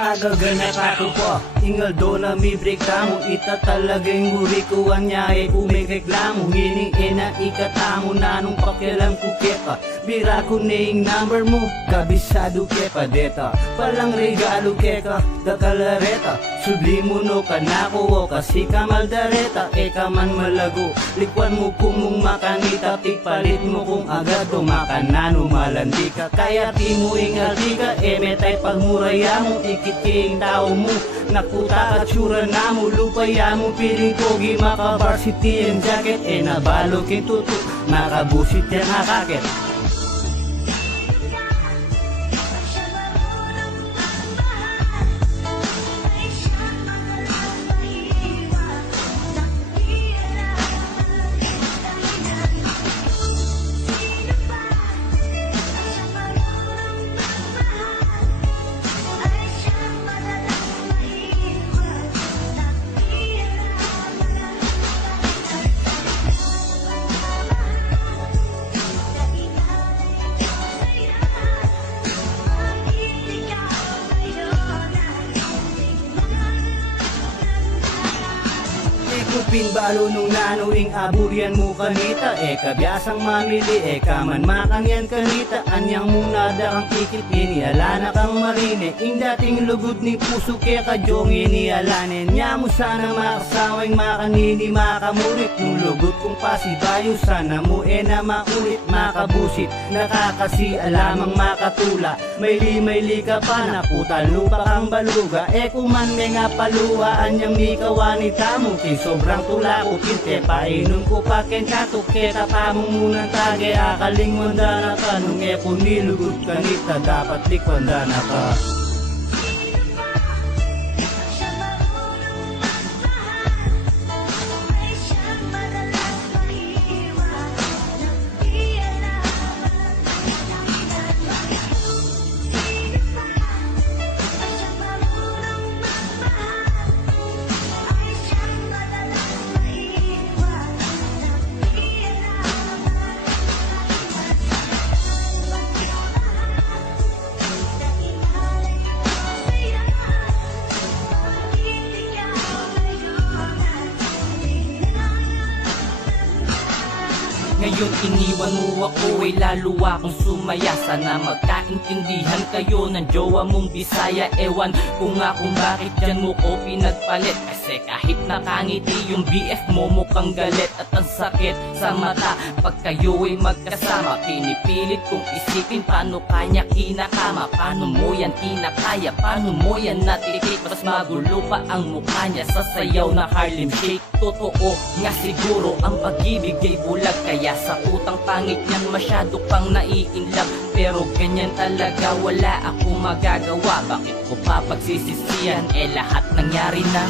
Agaga nakatupo, ingal do na mi break tamo. Ita talagay nguri ko anya e umikreklamo. Hining ina ikatamo na nung pakialam ko kepa. Bira ko ning number mo, kabisado kepa deta. Palang regalo keka, dakalareta. Sublimo no kanako o kasi kamaldareta. Eka man malago, likwan mo kumong makanita. Tipalit mo kung agad o makanano malandi ka. Kaya ti mo ingalti ka, metay pagmuraya mo. Ikiting tao mo, nakuta ka tsura na mo. Lupaya mo piling kogi, makabarsity yung jacket. Nabalo king tuto, makabusit yung nakakit. Pinbalo nung nanuing aburian mo kanita. Kabyasang mamili, kaman makangyan kanita. Anyang muna dakang ikit, iniala na kang marine. Ing dating lugod ni puso kaya kadyong inialanin. Nya mo sana makasawang makanini makamurit. Nung lugod kong pasibayo sana mo na maulit makabusit. Nakakasi alamang makatula. Mayli ka pa nakuta lupa kang baluga. Kuman may nga paluwa anyang mikawanita mo. King sobrang tula ko kinte painom ko pa kenkato. Keta pamong munang tage akaling wanda na ka. Nung kung nilugod kanita dapat likwanda na ka. Ngayon iniwan mo ako lalo akong sumaya. Sana magkaintindihan kayo ng jowa mong Bisaya. Ewan ko nga kung bakit dyan mo ko pinagpalit. Kasi kahit nakangiti yung BF mo mukhang galit. At ang sakit sa mata pag kayo ay magkasama. Pinipilit kong isipin paano kanya kinakama. Paano mo yan kinakaya, paano mo yan natitik. Mas magulo pa ang mukha niya sa sayaw na Harlem Shake. Totoo nga siguro ang pag-ibig ay bulag. Kaya sa putang pangit niyan masyado pang naiinlove. Pero ganyan talaga wala akong magagawa. Bakit ko pa pagsisisihan lahat nangyari na.